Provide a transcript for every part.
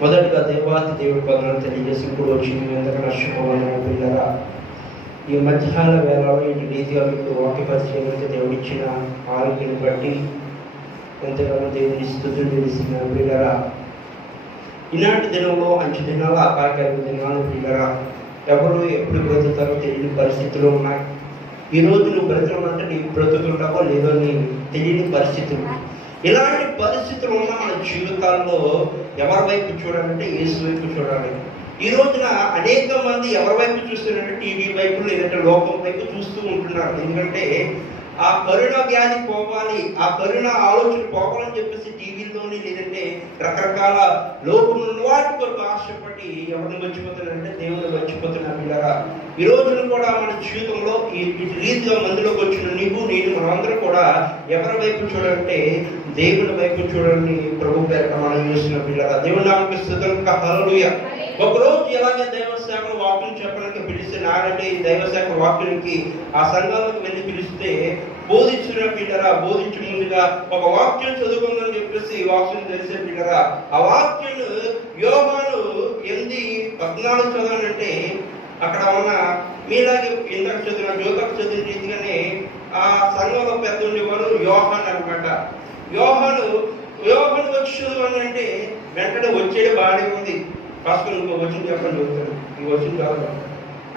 మొదటిగా దేవాతి దేవుడి పనులను తెలియజేసి ఇప్పుడు వచ్చి ఎంతగా నష్టపోవాలని పిల్లరా, ఈ మధ్యాహ్న వేళలో ఇటు రీతిగా మీకు వాక్య పరిచయం దేవుడిచ్చిన ఆరోగ్యాన్ని బట్టి ఎంతగానో దేవుని స్తుతులు తెలిసిన పిల్లరా, ఈనాటి దినంలో అంచు దినాలు అపాయకర దినాలు పిల్లరా, ఎవరు ఎప్పుడు బ్రతుకుతారో తెలియని పరిస్థితులు ఉన్నాయి. ఈ రోజు నువ్వు బ్రతుకున్నట్టు నీకు బ్రతుకుంటావో లేదో నీ తెలియని పరిస్థితులు. ఇలాంటి పరిస్థితులు ఉన్న మన జీవితాల్లో ఎవరి వైపు చూడాలంటే యేసు వైపు చూడాలి. ఈ రోజున అనేక మంది ఎవరి వైపు చూస్తున్నారంటే టీవీ వైపు లేదంటే లోకం వైపు చూస్తూ ఉంటున్నారు. ఎందుకంటే ఆ కరుణ వ్యాధి పోవాలి, ఆ కరుణ ఆలోచన పోవాలని చెప్పేసి టీవీలోని లేదంటే రకరకాల లోపల వాటి కొరకు ఆశపడి ఎవరిని మర్చిపోతున్నారంటే దేవుని మర్చిపోతున్నారు. పిల్లరా, ఈ రోజున కూడా మన జీవితంలో ఈ రీతిగా మందిలోకి వచ్చిన నీవు నేను మనందరూ కూడా ఎవరి వైపు చూడాలంటే దేవుని వైపు చూడండి. ప్రభు పేరు మనం చూసిన పిల్లరా, దేవుని నామమునకు స్తుతులు హల్లెలూయా. ఒకరోజు ఎలాగే దైవశాఖ వాక్యం చెప్పడానికి పిలిస్తే నాకంటే ఈ దైవశాఖ వాక్యానికి ఆ సంఘాలకు వెళ్ళి పిలిస్తే బోధించిన పిల్లరా, బోధించే ముందుగా ఒక వాక్యం చదువుకుందని చెప్పేసి వాక్యం తెలిసే పిల్లరా, ఆ వాక్యం యోహాను 8:14 చదవనంటే అక్కడ ఉన్న మీలాగే ఇందాక చదివిన జ్యోతకు చదివిన రీతిగానే ఆ సంఘంలో పెద్ద ఉండేవాడు యోహాన్ అనమాట. యోహాను వచ్చి చదవనంటే వెంటనే వచ్చేది బాగానే ఉంది. రాసుకొని ఇంకో వచ్చిన చెప్పండి, చెబుతాను ఈ వచ్చిన చదవ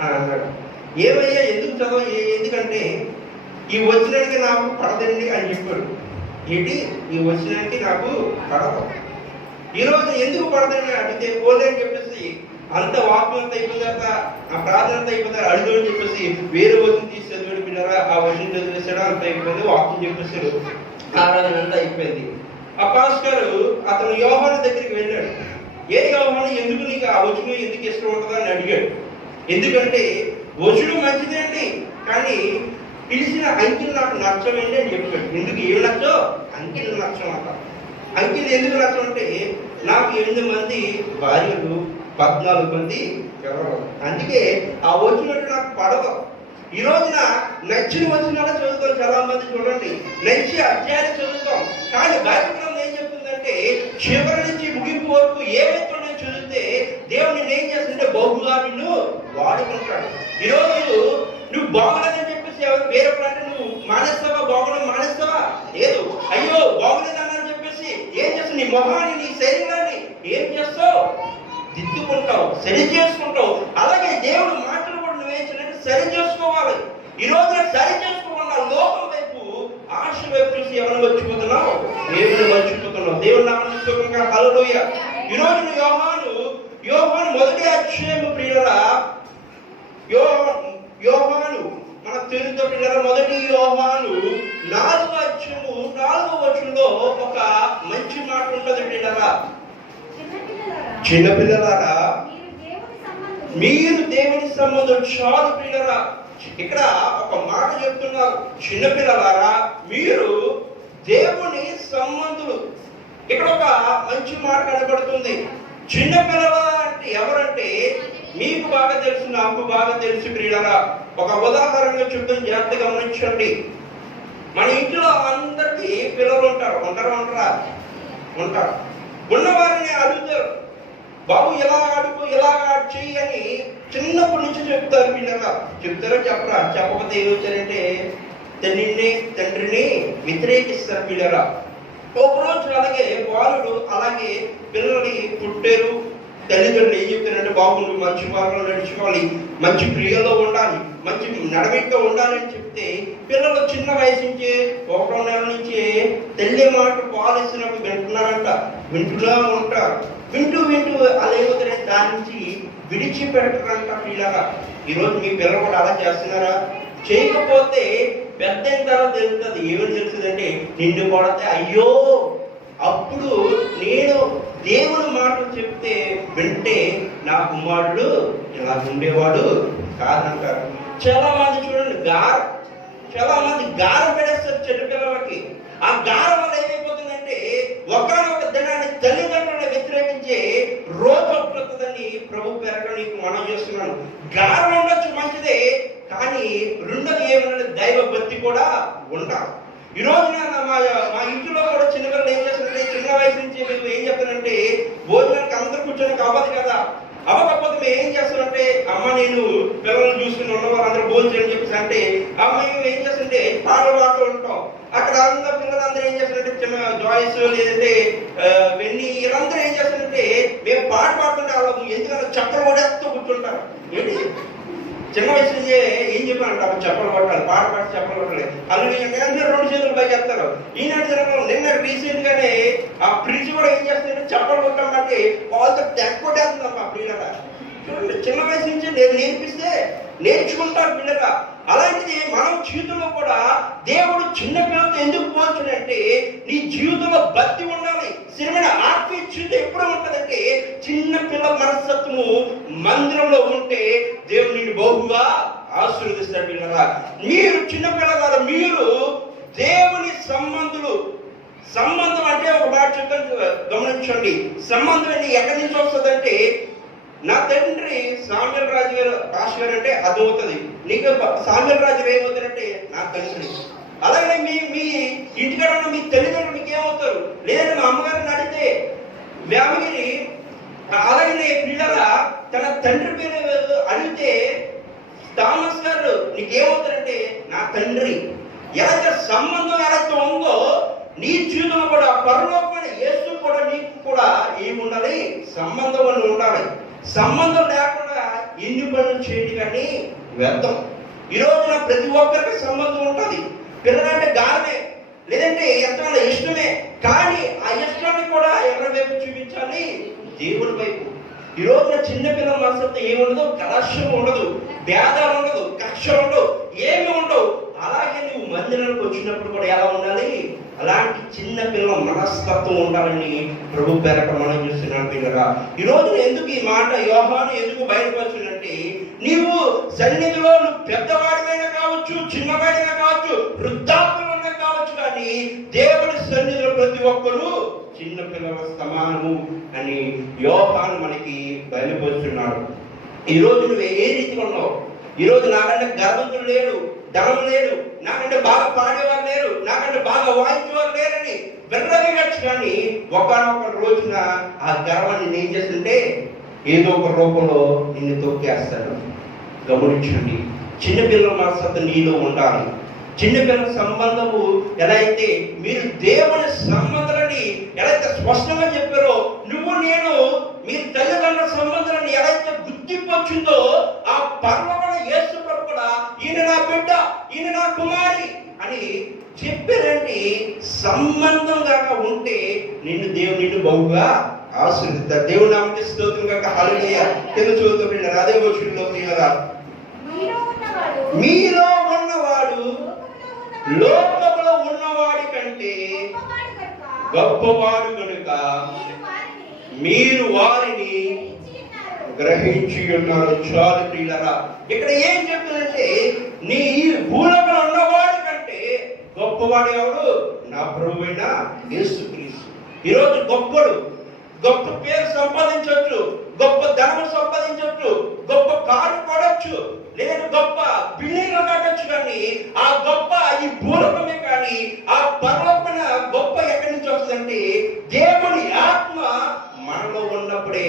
అని అన్నాడు. ఏమయ్యా ఎందుకు చదవ, ఎందుకంటే ఈ వచ్చినానికి నాకు పడదండి అని చెప్పాడు. ఏంటి ఈ వచ్చినానికి నాకు పడదు, ఈరోజు ఎందుకు పడదని అడిగితే పోలే అని చెప్పేసి అంత వాక్యం అంతా అయిపోయిన తర్వాత ఆ ప్రార్థన అంతా అయిపోతారు అడుగు అని చెప్పేసి వేరే వచ్చిన తీసి చదివాడు. పిల్లరా, ఆ వచ్చిన చదివేసాడు, అంత అయిపోయింది, వాక్యం చెప్పేసాడు, ఆరాధన అంతా అయిపోయింది. ఆ పాస్టర్ అతను యోహాను దగ్గరికి వెళ్ళాడు. ఏ యోహాను ఎందుకు నీకు ఆ వచనం ఎందుకు ఇష్టం ఉంటుందా అని అడిగాడు. ఎందుకంటే వచనం మంచిదేంటి కానీ పిలిచిన అంకెలు నాకు నచ్చవండి అని చెప్పాడు. ఎందుకు ఏమి నచ్చో అంకెలు నచ్చమంట. అంకెలు ఎందుకు నచ్చమంటే నాకు 8 మంది భార్యలు 14 మంది పిల్లలు, అందుకే ఆ వచ్చినట్టు నాకు పడదు. ఈ రోజున నచ్చిన వచనాలు చదువుతాం చాలా మంది, చూడండి నచ్చి అధ్యాయాలు చదువుతాం, కానీ బైబిల్ ఏం చెప్తుందంటే చివరి నుంచి ముగింపు వరకు ఏవైతే చదివితే దేవుని ఏం చేస్తుంటే బహుగా నిన్ను వాడుకుంటాడు. ఈరోజు నువ్వు బాగులేదని చెప్పేసి ఎవరు వేరే అంటే నువ్వు మానేస్తావా, బాగుండడం మానేస్తావా? లేదు. అయ్యో బాగులేదని చెప్పేసి ఏం చేస్తావు? నీ మొహాన్ని నీ శరీరాన్ని ఏం చేస్తావు? దిద్దుకుంటావు, సరి చేసుకుంటావు. అలాగే దేవుడు మాటలు కూడా నువ్వేం చేయాలంటే సరి చేసుకోవాలి. ఈ రోజు సరి చేసుకోకుండా లోకం వైపు ఆశ వైపు చూసి ఎవరిని మర్చిపోతున్నావు? దేవుని మర్చిపోతున్నావు. దేవుని నామమునకు హల్లెలూయా. ఈ రోజు యోహాను మొదటి అధ్యాయము ప్రియులరా, యోహాను మన తెలుగుతో పిల్లల మొదటి యోహాను 4వ అధ్యాయము 4వ వచనంలో ఒక మంచి మాట ఉంటుంది పిల్లరా. చిన్నపిల్లలారా మీరు దేవుని సంబంధం చాలు పిల్లరా. ఇక్కడ ఒక మాట చెప్తున్నారు, చిన్నపిల్లలారా మీరు దేవుని సంబంధులు. ఇక్కడ ఒక మంచి మాట కనబడుతుంది. చిన్నపిల్లల అంటే ఎవరంటే మీకు బాగా తెలుసు, నాకు బాగా తెలుసు ప్రియులరా. ఒక ఉదాహరణగా చెప్తాను, జాగ్రత్తగా గమనించండి. మన ఇంట్లో అందరికీ పిల్లలు ఉంటారు, ఉంటారా? ఉంటారు. ఉన్నవారిని అడుగుతారు, బాబు ఎలా ఆడుకో, ఎలా చెయ్యి అని చిన్నప్పటి నుంచి చెప్తారు. పిల్లగా చెప్తారో చెప్పరా? చెప్పకపోతే ఏమొచ్చారంటే తండ్రిని వ్యతిరేకిస్తారు పిల్లగా. ఒకరోజు అలాగే బాలుడు అలాగే పిల్లల్ని పుట్టారు. తల్లిదండ్రులు ఏం చెప్తారంటే బాబు నువ్వు మంచి మార్గంలో నడుచుకోవాలి, మంచి క్రియలో ఉండాలి, మంచి నడవడికగా ఉండాలని చెప్తే పిల్లలు చిన్న వయసు నుంచే 1 నెల నుంచే తల్లి మాట పాలు ఇస్తున్నప్పుడు వింటున్నారంట, వింటున్నా ఉంటారు. వింటూ అలా ఏమవుతారంటే దాని నుంచి విడిచిపెట్టరంట పిల్లగా. ఈరోజు మీ పిల్లలు కూడా అలా చేస్తున్నారా? చేయకపోతే పెద్ద తర్వాత తెలుస్తుంది. ఏమని తెలుస్తుందంటే నిన్ను కొడితే అయ్యో, అప్పుడు నేను దేవుని మాటలు చెప్తే వింటే నా కుమారుడు ఇలా ఉండేవాడు కాదంటారు. చాలా మంది చూడండి చాలా మంది గారం పెడేస్తారు చిన్నపిల్లలకి. ఆ గారం వల్ల ఏమైపోతుందంటే ఒకనొక దినాన్ని తల్లిదండ్రులను వ్యతిరేకించే రోజు వస్తుందని ప్రభు పేరట నీకు మనం చేస్తున్నాను. గారం ఉండొచ్చు మంచిదే, కానీ రెండోది ఏమన్నా దైవ భక్తి కూడా ఉండాలి. ఈ రోజున మా ఇంట్లో కూడా చిన్నపిల్లలు ఏం చేస్తారంటే చిన్న వయసు నుంచి మేము ఏం చేస్తుంటే భోజనానికి అందరూ కూర్చోడానికి అవ్వదు కదా. అవ్వకపోతే మేము ఏం చేస్తామంటే, అమ్మ నేను పిల్లల్ని చూసుకుని ఉన్న వాళ్ళందరూ భోజనం చేయని చెప్పేసి అంటే మేము ఏం చేస్తుంటే పాటలు పాడుతూ ఉంటాం. అక్కడ అందరూ పిల్లలందరూ ఏం చేస్తారంటే చిన్న జాయిస్ లేదంటే వెన్నీ వీళ్ళందరూ ఏం చేస్తారంటే మేము పాట పాడుతుంటే వాళ్ళు ఎందుకంటే చప్పలు కొడేస్తూ కూర్చుంటారు. ఏంటి చిన్న వయసు నుంచి ఏం చెప్పానంట, అప్పుడు చెప్పలు కొట్టాలి, పాట పాడి చెప్పలు కొట్టాలి. అల్లు అందరూ 2 చేతులు పైకి చేస్తారు. ఈనాటి జనంలో నిన్న రీసెంట్ గానే ఆ ఫ్రిడ్జ్ కూడా ఏం చేస్తుంటే చెప్పలు కొట్టామంటే వాళ్ళతో తెగ కొట్టేస్తుందమ్మా పిల్లగా. చూడండి, చిన్న వయసు నుంచి నేను నేర్పిస్తే నేర్చుకుంటారు పిల్లగా. అలాంటిది మనం జీవితంలో కూడా దేవుడు చిన్న పిల్లలతో ఎందుకు పోల్చుడంటే నీ జీవితంలో భక్తి ఉండాలి. స్థిరమైన ఆత్మీయ జీవితం ఎప్పుడు ఉంటుందంటే చిన్న పిల్లల మనస్తత్వము మందిరంలో ఉంటే దేవుడు నిన్ను బహుగా ఆశీర్వదిస్తాడు. పిల్లగా మీరు చిన్న పిల్లల మీరు దేవుని సంబంధులు. సంబంధం అంటే ఒక మాట చెప్తాను గమనించండి. సంబంధం అంటే ఎక్కడి నుంచి వస్తుందంటే నా తండ్రి సామ్యుల్ రాజు గారు పాస్టర్ గారు అంటే అర్థమవుతుంది. నీకు సామ్యుల్ రాజు గారు ఏమవుతారంటే నా తండ్రి. అలాగే మీ ఇంటికాడ ఉన్న మీ తల్లిదండ్రులు మీకు ఏమవుతారు, లేదంటే మా అమ్మగారిని అడిగితే వ్యామగిరి. అలాగే పిల్లల తన తండ్రి పేరు అడిగితే థామస్ గారు నీకేమవుతారంటే నా తండ్రి. ఎలాగైతే సంబంధం ఎలాగైతే ఉందో నీ జీవితంలో కూడా పరలోకమైన యేసు కూడా నీకు కూడా ఏమి ఉండాలి, సంబంధం అని ఉండాలి. సంబంధం లేకుండా ఎన్ని పనులు చేయండి కానీ వ్యర్థం. ఈ రోజున ప్రతి ఒక్కరికి సంబంధం ఉంటుంది. పిల్లలంటే గాలమే, లేదంటే ఎంతమంది ఇష్టమే, కానీ ఆ ఇష్టాన్ని కూడా ఎవరి వైపు చూపించాలి, దేవుని వైపు. ఈ రోజున చిన్న పిల్లల మనసుతో ఏముండదు, కలర్షం ఉండదు, భేదాలు ఉండదు, కక్షలు ఉండవు, ఏమి ఉండవు. అలాగే నువ్వు మందిరానికి వచ్చినప్పుడు కూడా ఎలా ఉండాలి, అలాంటి చిన్న పిల్లల మనస్తత్వం ఉండాలని ప్రభు పేరట మనం చూస్తున్నాను. పిల్లగా ఈ రోజు ఎందుకు ఈ మాట యోహాను ఎందుకు బయటకు వచ్చిందంటే నీవు సన్నిధిలో నువ్వు పెద్దవాడివైనా కావచ్చు, చిన్నవాడిగా కావచ్చు, వృద్ధాప్యంగా కావచ్చు, కానీ దేవుడి సన్నిధిలో ప్రతి ఒక్కరూ చిన్న పిల్లల సమానము అని యోహాను మనకి బయలుపరుస్తున్నాడు. ఈ రోజు నువ్వు ఏ రీతిగా ఉన్నావు? ఈ రోజు నాకంటే గర్వంతుడు లేడు, ధనం లేడు, నాకంటే బాగా పాడేవారు లేరు, నాకంటే బాగా వాయించేవారు లేరని వెర్రగచ్చు. కానీ ఒకనొక రోజున ఆ గర్వాన్ని నేను చేస్తుంటే ఏదో ఒక రూపంలో నిన్ను తొక్కేస్తాడు. గమనించండి, చిన్నపిల్లల మనస్తత్వం నీలో ఉండాలి. చిన్నపిల్లల సంబంధము ఎలా అయితే మీరు దేవుని సంబంధాలని ఎలా అయితే స్పష్టంగా చెప్పారో, నువ్వు నేను మీ తల్లిదండ్రుల సంబంధాలను ఎలా అయితే గుర్తింపు వచ్చిందో ఆ పర్వమైన యేసు ప్రభు కూడా ఈయన నా బిడ్డ, ఈయన నా కుమారి అని చెప్పారండి. సంబంధం దాకా ఉంటే నిన్ను బహుగా ఆశీర్వదిస్తాడు. దేవుని నామమునకు స్తోత్రం గాక. హల్లెలూయా. తెలుగు చదువుతుంటే అదే వచనంలో తీయరా, మీలో ఉన్నవాడు లోకములో ఉన్నవాడి కంటే గొప్పవాడు కనుక మీరు వారిని గ్రహించి ఉన్నారు. చాలు ప్రియులారా, ఇక్కడ ఏం చెప్తుందంటే నీ భూలోకంలో ఉన్నవాడి కంటే గొప్పవాడు ఎవడు? నా ప్రభువైన యేసుక్రీస్తు. ఈరోజు గొప్పడు, గొప్ప పేరు సంపాదించవచ్చు, గొప్ప ధనం సంపాదించవచ్చు, గొప్ప కారు కొడవచ్చు, లేదా గొప్ప బిల్డింగ్లు కట్టచ్చు, కానీ ఆ గొప్ప ఈ భూలోకమే. కానీ ఆ పరలోకమైన గొప్ప ఎక్కడి నుంచి వస్తుందంటే దేవుని ఆత్మ మనలో ఉన్నప్పుడే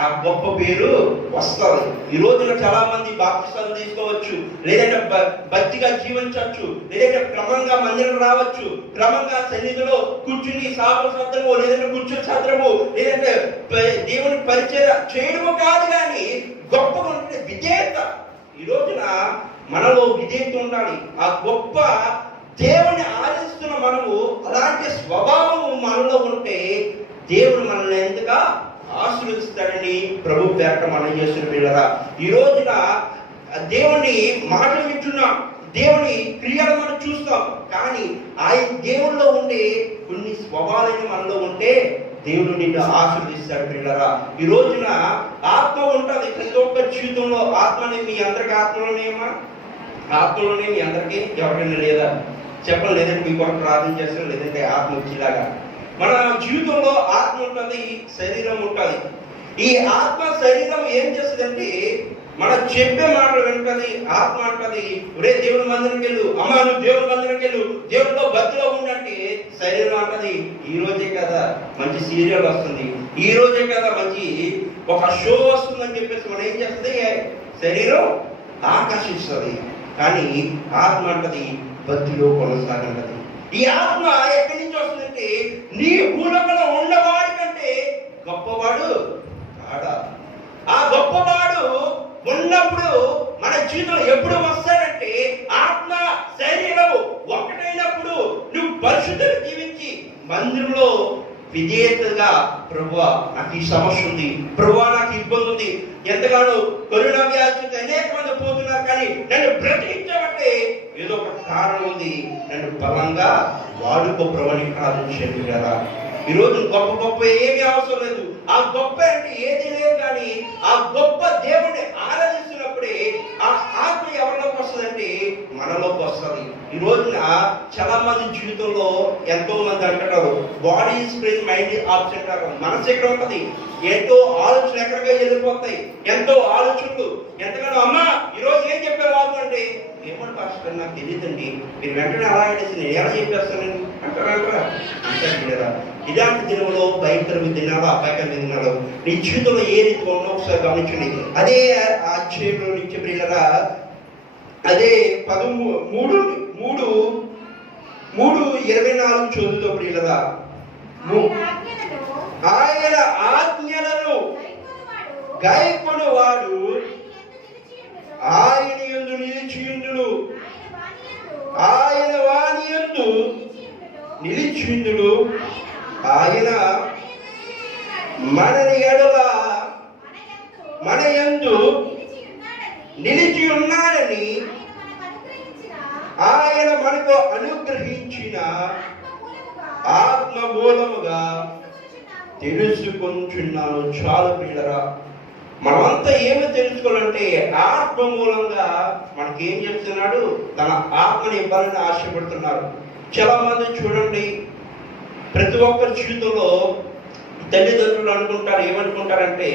ఆ గొప్ప పేరు వస్తుంది. ఈ రోజున చాలా మంది బాప్తిస్మాలు తీసుకోవచ్చు, లేదంటే భక్తిగా జీవించవచ్చు, లేదంటే క్రమంగా మందిరం రావచ్చు, క్రమంగా సన్నిధిలో కూర్చుని సాగు సత్రము, లేదంటే కూర్చుని సత్రము, లేదంటే దేవుని పరిచయం చేయడము కాదు, కానీ గొప్పగా ఉంటే విధేయత. ఈ రోజున మనలో విధేయత ఉండాలి. ఆ గొప్ప దేవుని ఆరాధిస్తున్న మనము అలాంటి స్వభావము మనలో ఉంటే దేవుడు మనల్ని ఎంతగా ఆశీర్వదిస్తాడని ప్రభు పేరట మనం చేసిన పిల్లరా. ఈ రోజున దేవుని మాటలు వింటున్నాం, దేవుని క్రియలు మనం చూస్తాం, కానీ ఆయన దేవుల్లో ఉండే కొన్ని స్వభావాలైన మనలో ఉంటే దేవుడు నిన్ను ఆశీర్వదిస్తాడు పిల్లరా. ఈ రోజున ఆత్మ ఉంటుంది ప్రతి ఒక్క జీవితంలో. ఆత్మని మీ అందరికి ఆత్మలోనేమా? ఆత్మలోనే మీ అందరికీ ఎవరైనా లేదా చెప్పండి, లేదంటే మీ కొరకు ప్రార్థన చేస్తాం, లేదంటే ఆత్మ వచ్చేలాగా. మన జీవితంలో ఆత్మ ఉంటుంది, శరీరం ఉంటుంది. ఈ ఆత్మ శరీరం ఏం చేస్తుందంటే మనం చెప్పే మాటలు వెంటది, ఆత్మ అంటది ఒరే దేవుని మందిరం వెళ్ళు, అమ్మా నువ్వు దేవుని మందిరం వెళ్ళు, దేవుడితో భక్తిలో ఉండంటే శరీరం అంటది ఈ రోజే కదా మంచి సీరియల్ వస్తుంది, ఈ రోజే కదా మంచి ఒక షో వస్తుందని చెప్పేసి మనం ఏం చేస్తుంది, శరీరం ఆకర్షిస్తుంది. కానీ ఆత్మ అంటది భక్తిలో కొనసాగంటది. ఈ ఆత్మ ఎక్కడి నుంచి వస్తుందంటే నీ భూలోకంలో ఉన్నవాడి కంటే గొప్పవాడు కాడా. ఆ గొప్పవాడు ఉన్నప్పుడు మన జీవితంలో ఎప్పుడు వస్తాడంటే ఆత్మ శరీరం ఒకటైనప్పుడు నువ్వు పరిశుద్ధంగా జీవించి మందిరంలో విధేయతగా ప్రభువా నాకు ఈ సమస్య ఉంది, ప్రభువా నాకు ఇబ్బంది ఉంది, ఎంతగానో కరోనా వ్యాధి అనేక మంది పోతున్నారు కానీ నన్ను బ్రతికించబట్టే ఏదో ఒక కారణం ఉంది, నన్ను బలంగా వాడుకో ప్రభుని ప్రార్థించండి కదా. ఈరోజు గొప్ప గొప్ప ఏమీ అవసరం లేదు, ఆ గొప్ప అంటే ఏది లేదు, కానీ ఆ గొప్ప దేవుడిని ఆరాధిస్తున్నప్పుడే ఆ ఆత్మ ఎవరిలోకి వస్తుందంటే మనలోకి వస్తుంది. ఈ రోజున చాలా మంది జీవితంలో ఎంతో మంది అంటారు body is present, mind absent అంటారు. మనసు ఎక్కడ ఉంటుంది, ఎంతో ఆలోచనలు ఎక్కడికి వెళ్ళిపోతాయి, ఎంతో ఆలోచనలు ఎంతగానో. అమ్మా ఈరోజు ఏం చెప్పారు వాళ్ళు అంటే ఏమని పాస్టర్ నాకు తెలియదండి, మీరు వెంటనే అలా అనేసి నేను ఎలా చెప్పేస్తానండి అంటారా. అంటారా ఇలాంటి దినంలో భయంకరమైన దినాలు, అపాయకరమైన దినాలు నీ జీవితంలో ఏ రీతిగా ఉన్నో ఒకసారి గమనించండి. అదే ఆశ్చర్యంలో నుంచి ప్రియులరా, అదే 13:24 చదువుతో ప్రియులరా, ఆయన ఆజ్ఞలను గైకొనువాడు ఆయన యందు నిలిచియుండును, ఆయన వాని యందు నిలిచియుండును, ఆయన మనని ఎడల మన యందు నిలిచి ఉన్నాడని ఆయన మనకు అనుగ్రహించిన ఆత్మ మూలముగా తెలుసుకుంటున్నాను. చాలు ప్రియులరా, మనమంతా ఏమి తెలుసుకోవాలంటే ఆత్మ మూలంగా మనకి ఏం చేస్తున్నాడు, తన ఆత్మని ఇవ్వాలని ఆశపడుతున్నారు. చాలా మంది చూడండి, ప్రతి ఒక్కరి జీవితంలో తల్లిదండ్రులు అనుకుంటారు, ఏమనుకుంటారంటే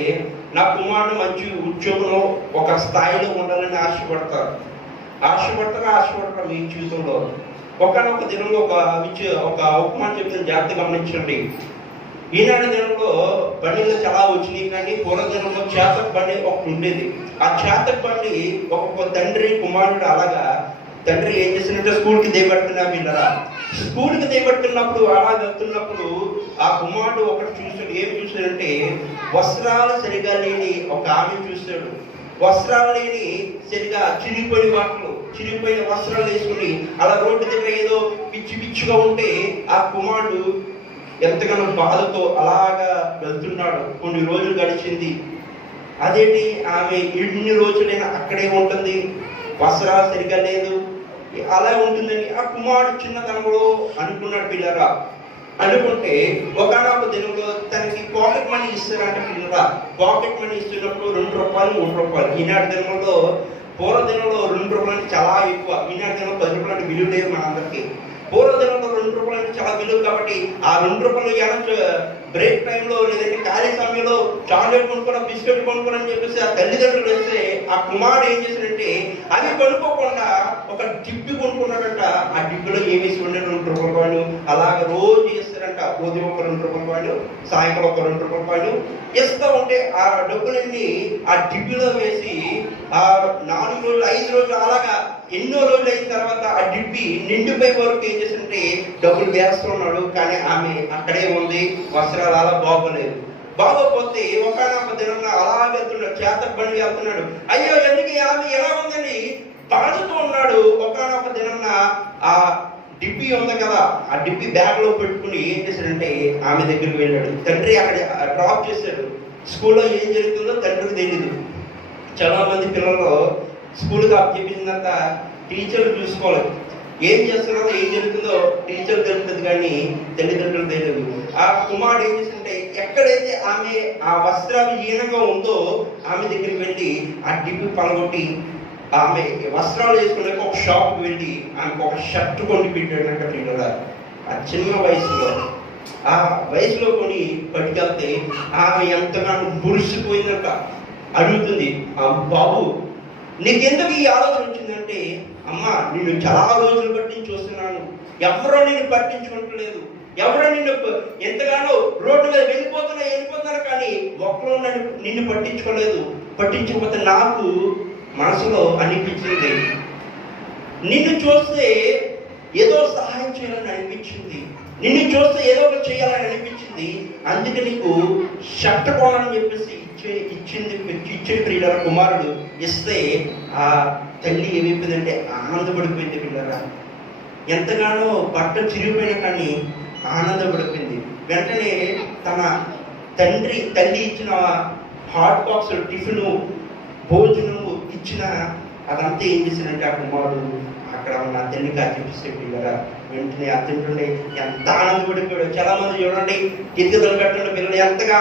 నా కుమారుడు మంచి ఉద్యోగంలో ఒక స్థాయిలో ఉండాలని ఆశపడతారు. మీ జీవితంలో ఒకనొక దినంలో ఒక ఉపమానం చెప్తున్న జాగ్రత్త గమనించండి. ఈనాడు దినంలో బండిలో చాలా వచ్చినాయి, కానీ పూర్వ దినంలో చేతక బండి ఒకటి ఉండేది. ఆ చేతక బండి ఒక తండ్రి కుమారుడు, అలాగా తండ్రి ఏం చేసినట్టే స్కూల్కి దేబడుతున్నా వీళ్ళరా, స్కూల్కి దేబడుతున్నప్పుడు అలా వెళ్తున్నప్పుడు ఆ కుమారుడు ఒకటి చూసాడు. ఏం చూసాడంటే వస్త్రాలు సరిగా లేని ఒక ఆమె చూశాడు. వస్త్రాలు లేని సరిగా చిరిగిపోయిన వస్త్రాలు వేసుకుని అలా రోడ్డు దగ్గర ఏదో పిచ్చిగా ఉంటే ఆ కుమారుడు ఎంతగానో బాధతో అలాగా వెళ్తున్నాడు. కొన్ని రోజులు గడిచింది. అదేంటి ఆమె ఎన్ని రోజులైనా అక్కడే ఉంటుంది, వస్త్రాలు సరిగా లేదు, అలా ఉంటుందని ఆ కుమారుడు చిన్నతనంలో అనుకున్నాడు పిల్లరా. అనుకుంటే ఒకనొక దినంలో తనకి పాకెట్ మనీ ఇస్తారంట పిల్లరా. పాకెట్ మనీ ఇస్తున్నప్పుడు 2 రూపాయలు 3 రూపాయలు. ఈనాటి దినంలో పూర్వ దినంలో 2 రూపాయలు చాలా ఎక్కువ. ఈనాటి దినంలో 10 రూపాయలు విలువ లేదు మనందరికీ. పూర్వ దినంలో 2 రూపాయలు చాలా విలువ కాబట్టి ఆ 2 రూపాయలు ఎలా బ్రేక్ టైంలో లేదంటే ఖాళీ సమయంలో చాక్లెట్ కొనుక్కోవడం, బిస్కెట్ కొనుక్కోవడం అని చెప్పేసి ఆ తల్లిదండ్రులు వస్తే ఆ కుమారుడు ఏం చేశాడంటే అవి కొనుక్కోకుండా ఒక డిబ్బి కొనుక్కున్నాడంట. ఆ డిబ్బిలో ఏమేసి ఉండే 2 రూపాయలు అలాగ రోజు ఇస్తారంట. ఉదయం ఒక 2 రూపాయలు, సాయంకాలం ఒక 2 రూపాయలు ఇస్తూ ఉంటే ఆ డబ్బులన్నీ ఆ డిబ్బిలో వేసి ఆ 4 రోజులు 5 రోజులు అలాగా ఎన్నో రోజులు అయిన తర్వాత ఆ డిబ్బి నిండిపోయే వరకు ఏం చేస్తుంటే డబ్బులు వేస్తున్నాడు. కానీ ఆమె అక్కడే ఉంది, వస్త్రాలు అలా బాగోలేదు. బాగోపోతే ఒకనొక దినం అలా వెళ్తున్నాడు, చేతకు బండి వెళ్తున్నాడు. అయ్యో ఎందుకు ఆమె ఎలా ఉందని బాధతో ఉన్నాడు. ఒకనొక దినం ఆ డిబ్బి ఉంది కదా, ఆ డిబ్బి బ్యాగ్ లో పెట్టుకుని ఏం చేశాడంటే ఆమె దగ్గరికి వెళ్ళాడు. తండ్రి అక్కడ డ్రాప్ చేశాడు. స్కూల్లో ఏం జరుగుతుందో తండ్రికి తెలీదు. చాలా మంది పిల్లలు స్కూల్కి అప్పచెప్పిందంతా టీచర్లు చూసుకోవాలి, ఏం చేస్తున్నారో ఏం జరుగుతుందో టీచర్ తెలుస్తుంది, కానీ తల్లిదండ్రులు తెలియదు. ఆ కుమారుడు ఏం చేస్తుంటే ఎక్కడైతే ఆమె ఆ వస్త్రాలు హీనంగా ఉందో ఆమె దగ్గరికి వెళ్ళి ఆ డిబ్బి పలగొట్టి ఆమె వస్త్రాలు వేసుకునే ఒక షాప్కి వెళ్ళి ఆమెకు ఒక షర్ట్ కొని పెట్టాడంట పిల్లల. ఆ చిన్న వయసులో ఆ వయసులో కొని పట్టుకెళ్తే ఆమె ఎంతగానో మురిసిపోయిందంట. అడుగుతుంది, బాబు నీకెందుకు ఈ ఆలోచన వచ్చిందంటే, అమ్మా నిన్ను చాలా రోజులు బట్టి చూస్తున్నాను, ఎవరో నిన్ను పట్టించుకోవట్లేదు, ఎవరో నిన్ను ఎంతగానో రోడ్డు మీద వెళ్ళిపోతున్నారు, కానీ ఒక్కరో నిన్ను పట్టించకపోతే నాకు మనసులో అనిపించింది, నిన్ను చూస్తే ఏదో సహాయం చేయాలని అనిపించింది, నిన్ను చూస్తే ఏదో ఒకటి చేయాలని అనిపించింది, అందుకే నీకు షర్ట్ కొనాలని చెప్పేసి ఇచ్చిన పిల్లల కుమారుడు ఇస్తే ఆ తల్లి ఏమైపోయిందంటే ఆనందపడిపోయింది. పిల్లరా ఎంతగానో బట్ట చిరిగిపోయినా కానీ ఆనందపడిపోయింది. వెంటనే తన తల్లి ఇచ్చిన హాట్ బాక్స్ టిఫిన్ భోజనము ఇచ్చిన అదంతా ఏం చేసిందంటే ఆ కుమారుడు అక్కడ ఉన్న తల్లికి చూపిస్తే పిల్లరా వెంటనే తింటుండే ఎంత ఆనందపడిపోయాడు. చాలా మంది చూడండి గిరిగదలు పెట్టండి పిల్లలు ఎంతగా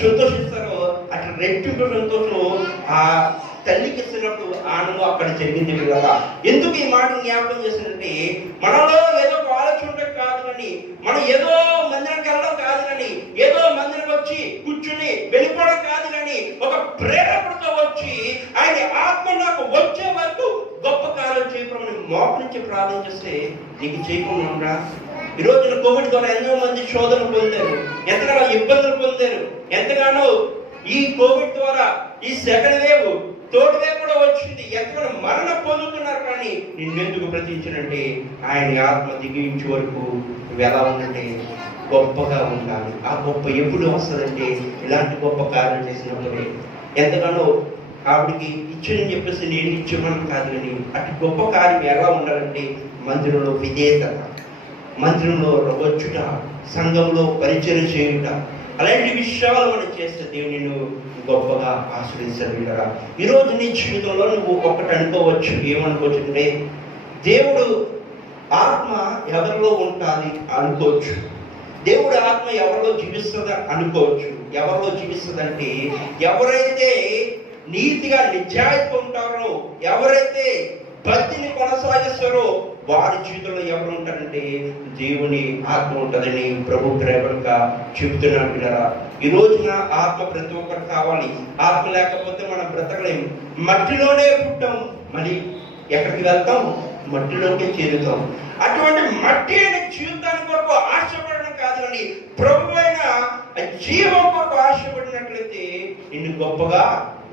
సంతోషిస్తారో అట్లా రెట్టింపు సంతోషం ఆ తల్లికి ఇస్తున్నప్పుడు ఆనందం అక్కడ జరిగింది పిల్లరా. ఎందుకు ఈ మాట జ్ఞాపకం చేసిందంటే, మనలో ఏదో ఒక ఆలోచన ఉంటే కాదు కానీ, మనం ఏదో మందిరానికి వెళ్ళడం కాదు కానీ, ఏదో మందిరం వచ్చి కూర్చుని వెళ్ళిపోవడం కాదు కానీ, ఒక ప్రేరణతో వచ్చి ఆయన ఆత్మ నాకు వచ్చే వరకు గొప్ప కార్యం చేయకుండా మోప నుంచి ప్రార్థన చేస్తే నీకు చేయకుండా. ఈ రోజున కోవిడ్ ద్వారా ఎన్నో మంది శోధన పొందారు, ఎంతగానో ఇబ్బందులు పొందారు, ఎంతగానో ఈ కోవిడ్ ద్వారా ఈ సెకండ్ వేవ్ థర్డ్ వేవ్ కూడా వచ్చింది, ఎంతగానో మరణం పొందుతున్నారు. కానీ నిన్నెందుకు ప్రతించినంటే ఆయన ఆత్మ దిగించే వరకు నువ్వు ఎలా ఉందంటే గొప్పగా ఉండాలి. ఆ గొప్ప ఎప్పుడు వస్తుందంటే ఇలాంటి గొప్ప కార్యం చేసినప్పుడే. ఎంతగానో ఆవిడికి ఇచ్చని చెప్పేసి నేను ఇచ్చేమని కాదు కానీ అటు గొప్ప కార్యం ఎలా ఉండాలంటే మందిరంలో విధేయత, మందిరంలో వచ్చుట, సంఘంలో పరిచయం చేయుట, అలాంటి విషయాలు మనం చేస్తే దేవుని గొప్పగా ఆశ్రయించారు. ఈరోజు నీ జీవితంలో నువ్వు ఒకటి అనుకోవచ్చు, ఏమనుకోవచ్చు అంటే దేవుడు ఆత్మ ఎవరిలో ఉంటుంది అనుకోవచ్చు, దేవుడి ఆత్మ ఎవరిలో జీవిస్తుంది అనుకోవచ్చు. ఎవరిలో జీవిస్తుందంటే ఎవరైతే నీతిగా నిజాయితీ ఉంటారో, ఎవరైతే భక్తిని కొనసాగిస్తారో వారి జీవితంలో ఎవరు ఉంటారంటే దేవుని ఆత్మ ఉంటుందని ప్రభు ప్రేమగా చెబుతున్నాడు పిల్లరా. ఈ రోజున ఆత్మ ప్రతి ఒక్కరు కావాలి. ఆత్మ లేకపోతే మనం బ్రతకలేము. మట్టిలోనే పుట్టాం, మళ్ళీ ఎక్కడికి వెళ్తాం? మట్టిలోకి చేరుతాం. అటువంటి మట్టి అయిన జీవితాన్ని కొరకు ఆశపడడం కాదు కానీ ప్రభు అయిన జీవం కొరకు ఆశపడినట్లయితే నిన్ను గొప్పగా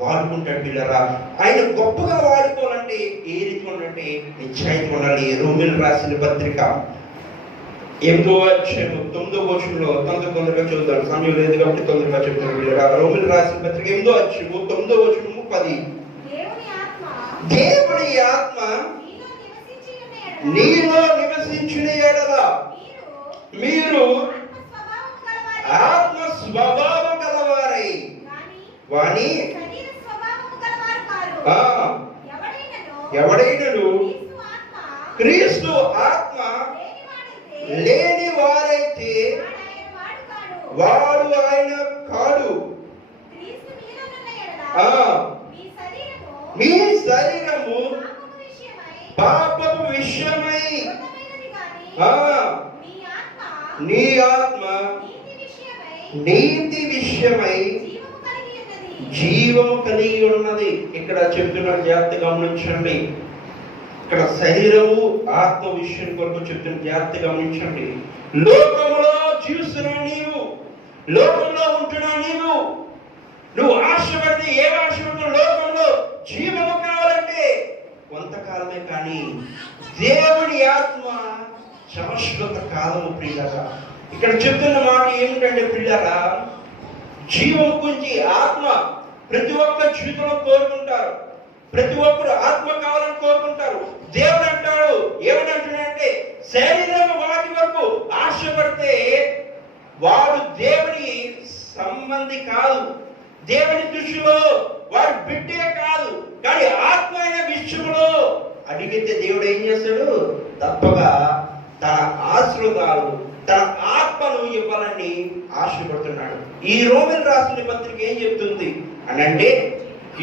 వాడుకుంటాడు పిల్లరా. ఆయన గొప్పగా వాడుకోవాలంటే ఏ రీతి ఉండాలంటే నిశ్చయిత ఉండాలి. రోమిలకు రాసిన పత్రిక 8వ అధ్యాయం 9వ వచనంలో తొందరగా చూద్దాం, సమయం లేదు కాబట్టి తొందరగా చెప్తాను పిల్లరా. రోమిలకు రాసిన పత్రిక 8వ అధ్యాయం 9వ వచనము 10. దేవుని ఆత్మ నీలో నివసించిన ఎడల మీరు ఆత్మ స్వభావం గలవారై వాని ఎవడైనను క్రీస్తు ఆత్మ లేని వారైతే వాడు ఆయన కాడు. మీ శరీరము పాపపు విషయమై నీ ఆత్మ నీతి విషయమై జీవము కలిగి ఉన్నది. ఇక్కడ చెప్తున్న జాగ్రత్త గమనించండి. ఇక్కడ శరీరము ఆత్మ విషయం కొరకు చెప్తున్న జాగ్రత్త గమనించండి. లోకంలో జీవిస్తున్నావు నీవు, లోకంలో ఉంటున్నావు నువ్వు ఆశపడితే ఏ ఆశపడుతున్న లోకంలో జీవము కావాలంటే కొంతకాలమే, కానీ దేవుని ఆత్మ శాశ్వత కాలము ప్రియులరా. ఇక్కడ చెప్తున్న మాట ఏమిటంటే ప్రియులరా, జీవం గురించి ఆత్మ ప్రతి ఒక్క జీవితంలో కోరుకుంటారు. ప్రతి ఒక్కరు ఆత్మ కావాలని కోరుకుంటారు. దేవుడు అంటాడు, ఏమనంటున్నాడంటే శరీరం వాటి వరకు ఆశపడితే వాడు దేవుని సంబంధి కాదు, దేవుని దృష్టిలో వాడు బిడ్డే కాదు. కానీ ఆత్మ అయిన విషయంలో అడిగితే దేవుడు ఏం చేస్తాడు? తప్పగా తన ఆశీర్వాదాలు, తన ఆత్మను ఇవ్వాలని ఆశపడుతున్నాడు. ఈ రోమిలకు రాసిన పత్రిక ఏం చెప్తుంది అని అంటే,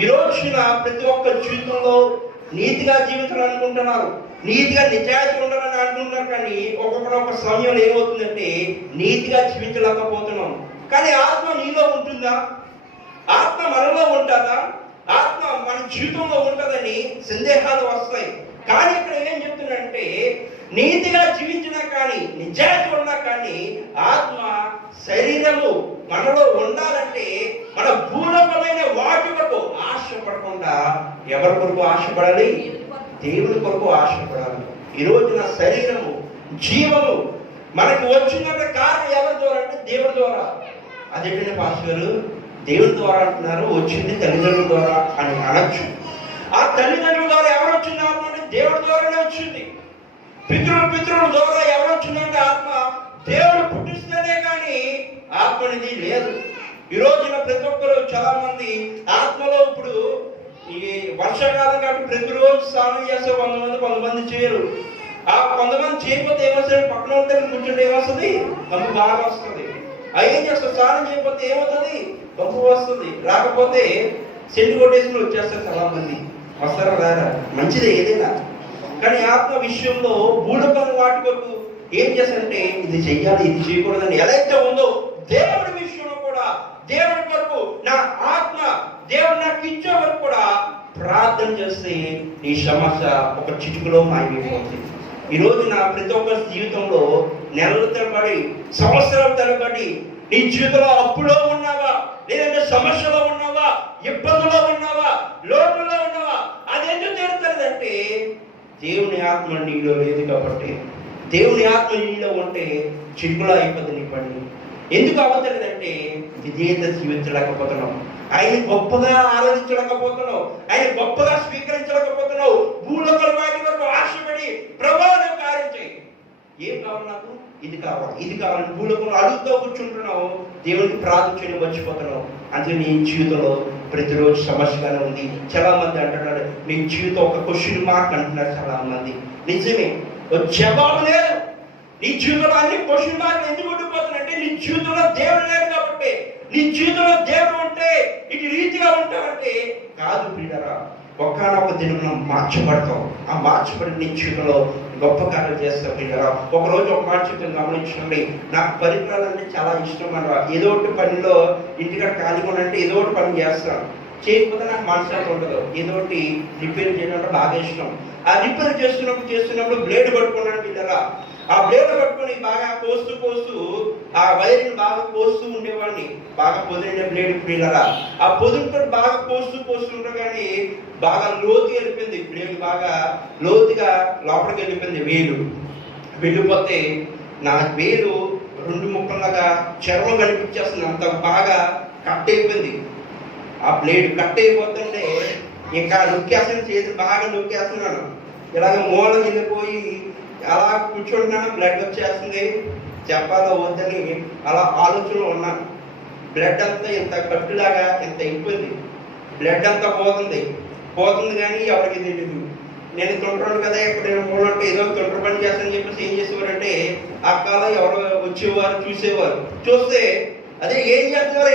ఈ రోజున ప్రతి ఒక్క జీవితంలో నీతిగా జీవించాలనుకుంటున్నారు, నీతిగా నిజాయితీ ఉండాలని అనుకుంటున్నారు. కానీ ఒక్కొక్క సమయంలో ఏమవుతుందంటే నీతిగా జీవించలేకపోతున్నాం. కానీ ఆత్మ నీలో ఉంటుందా? ఆత్మ మనలో ఉంటుందా, ఆత్మ మన జీవితంలో ఉంటుందని సందేహాలు వస్తాయి. కానీ ఇక్కడ ఏం చెప్తుందంటే, నీతిగా జీవించినా కానీ, నిజాయితీ ఉన్నా కానీ, ఆత్మ శరీరము మనలో ఉండాలంటే మన భూలోకమైన వాటి వరకు ఆశపడకుండా ఎవరి కొరకు ఆశపడాలి? దేవుని కొరకు ఆశపడాలి. ఈరోజు నా శరీరము, జీవము మనకి వచ్చినట్టు కారణం ఎవరి ద్వారా అంటే దేవుడి ద్వారా. అదేంటంటే పాస్టర్ గారు దేవుడి ద్వారా అంటున్నారు, వచ్చింది తల్లిదండ్రుల ద్వారా అని అనొచ్చు. ఆ తల్లిదండ్రుల ద్వారా ఎవరు వచ్చింది ఆత్మ అంటే దేవుడి ద్వారానే వచ్చింది. పితృల ద్వారా ఎవరు వచ్చిందంటే ఆత్మ దేవుడు పుట్టిస్తేనే కానీ ఆత్మనిది లేదు. ఈ రోజున ప్రతి ఒక్కరు చాలా మంది ఆత్మలో, ఇప్పుడు ఈ వర్షాకాలం కాబట్టి ప్రతిరోజు స్నానం చేస్తే కొంతమంది చేయరు. ఆ కొంతమంది చేయకపోతే ఏమొస్తుంది? పక్కన ఉంటే కూర్చుంటే ఏమొస్తుంది? కంపు బాగా వస్తుంది. ఏం చేస్తారు? స్నానం చేయకపోతే ఏమవుతుంది? కంపు వస్తుంది. రాకపోతే సెంటు కొట్టేసుకుని వచ్చేస్తారు చాలా మంది. వస్తారా రారా? మంచిదే ఏదైనా. కానీ ఆత్మ విషయంలో భూలోకం వాటి వరకు ఏం చేస్తారంటే ఇది చెయ్యాలి, ఇది చేయకూడదని ఎలా ఉందో దేవుడి విషయంలో కూడా, దేవుడి వరకు నా ఆత్మ దేవుడు నాకు ఇచ్చే వరకు కూడా ప్రార్థన చేస్తే నీ సమస్య ఒక చిటికలో మాయమైపోతుంది. ఈ రోజు నా ప్రతి ఒక్క జీవితంలో నెలల తరబడి, సంవత్సరాల తరబడి నీ జీవితంలో అప్పులో ఉన్నావా, లేదంటే సమస్యలో ఉన్నావా, ఇబ్బందులో ఉన్నావా, లోటులో ఉన్నావా, అదెందుకు జరుగుతుందంటే దేవుని ఆత్మ నీలో లేదు కాబట్టి. దేవుని ఆత్మ నీలో ఉంటే చిరుకులో అయిపోతుంది నీ పని. ఎందుకు అవ్వలేదంటే విధేయత జీవించలేకపోతున్నావు, ఆయన గొప్పగా ఆరాధించలేకపోతున్నావు, ఆయన గొప్పగా స్వీకరించలేకపోతున్నావు. భూలోకల వాటి వరకు ఆశపడి ప్రభావం కార్యం చేయి. ఏం కావాలి? నాకు ఇది కావాలి, ఇది కావాలి. భూలోకంలో అడుగుతూ కూర్చుంటున్నావు, దేవునికి ప్రార్థన చేయడం మర్చిపోతున్నావు. అందుకే నీ జీవితంలో ప్రతిరోజు సమస్యగానే ఉంది. చాలా మంది అంటున్నారు నీ జీవితం ఒక క్వశ్చన్ మార్క్ అంటున్నారు చాలా మంది. నిజమే, జవాబు లేదు. నీ జీవితంలో అన్ని క్వశ్చన్ మార్క్ ఎందుకు ఉండిపోతున్నాయంటే నీ జీవితంలో దేవుడు లేడు కాబట్టి. నీ జీవితంలో దేవుడు ఉంటే ఇటు రీతిగా ఉంటావంటే కాదు ప్రియులారా. ఒక్కనొక దినం మార్చబడతాం. ఆ మార్చబడిన నీ జీవితంలో గొప్ప కార్యాలు చేస్తావు ప్రియులారా. ఒకరోజు ఒక మాట చెప్తాను గమనించండి. నాకు పరికరాలు అంటే చాలా ఇష్టం అన్నమాట. ఏదో ఒకటి పనిలో ఇంటికాడ ఖాళీగా ఉంటే ఏదో ఒకటి పని చేస్తాను. చేయకపోతే నాకు మనశ్శాంతి ఉండదు. ఏదో ఒకటి రిపేర్ చేయడం అంటే బాగా ఇష్టం. ఆ రిపేర్ చేస్తున్నప్పుడు బ్లేడ్ పట్టుకున్నాను పిల్లరా. ఆ బ్లేడ్ పట్టుకొని బాగా కోస్తూ ఆ వైర్ని బాగా కోస్తూ ఉండేవాడిని. బాగా పొదిలిన బ్లేడ్ పిల్లరా. ఆ పొదులుతో బాగా కోస్తూ ఉండగానే బాగా లోతుగా వెళ్ళిపోయింది బ్లేడ్. బాగా లోతుగా లోపలికి వెళ్ళిపోయింది. వెళ్ళిపోతే నా వేలు 2 ముక్కలుగా చర్మం కనిపించేస్తుంది. అంత బాగా కట్ అయిపోయింది. ఆ బ్లేడ్ కట్ అయిపోతుంటే ఇంకా నొక్కేస్తాను, చేతి బాగా నొక్కేస్తున్నాను. ఇలాగ మూల వెళ్ళిపోయి అలా కూర్చుంటున్నాను. బ్లడ్ వచ్చేస్తుంది. చెప్పాలో వద్దని అలా ఆలోచనలో ఉన్నాను. బ్లడ్ అంతా ఇంత కట్టులాగా ఇంత అయిపోయింది. బ్లడ్ అంతా పోతుంది కానీ ఎవరికి తెలియదు. నేను తొంటరాను కదా, ఎప్పుడైనా మూలంటే ఏదో తొంటర పని చేస్తానని చెప్పేసి ఏం చేసేవారంటే అక్కలో ఎవరు వచ్చేవారు, చూస్తే అదే ఏం చేస్తున్నారు,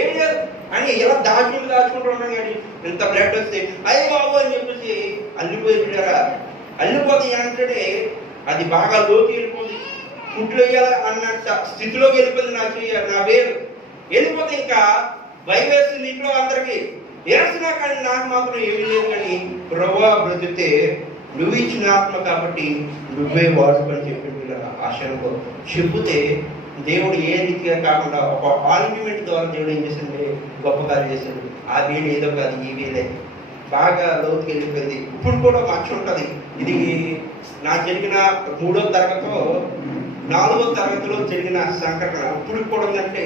ఏం లేదు అని ఇలా దాచుకుంటూ ఉన్నాను. కానీ ఇంత బ్లడ్ వస్తే అయ్యి బాబు అని చెప్పేసి అల్లిపోతే ఏంటంటే అది బాగా లోకి వెళ్ళిపోతుంది. కుట్లు వేయాలి అన్న స్థితిలోకి వెళ్ళిపోయింది నా వేరు. వెళ్ళిపోతే ఇంకా భయం వేస్తుంది ఇంట్లో అందరికి. వేస్తున్నా కానీ నాకు మాత్రం ఏమీ లేదు. కానీ ప్రభువా బ్రతికితే నువ్వు ఇచ్చిన ఆత్మ కాబట్టి నువ్వే వాడుకొని చెప్పి ఆశయంలో చెబితే దేవుడు ఏ రీతిగా కాకుండా ఒక ఆర్గ్యుమెంట్ ద్వారా దేవుడు ఏం చేసింది? గొప్ప కార్యం చేశాడు. ఆ వేలు ఏదో కాదు, ఈ వేలే బాగా లోతుకి వెళ్ళిపోయింది. ఇప్పుడు కూడా మచ్చ ఉంటుంది. ఇది నాకు జరిగిన 3వ తరగతిలో 4వ తరగతిలో జరిగిన సంఘటన. ఇప్పుడు కూడా ఉందంటే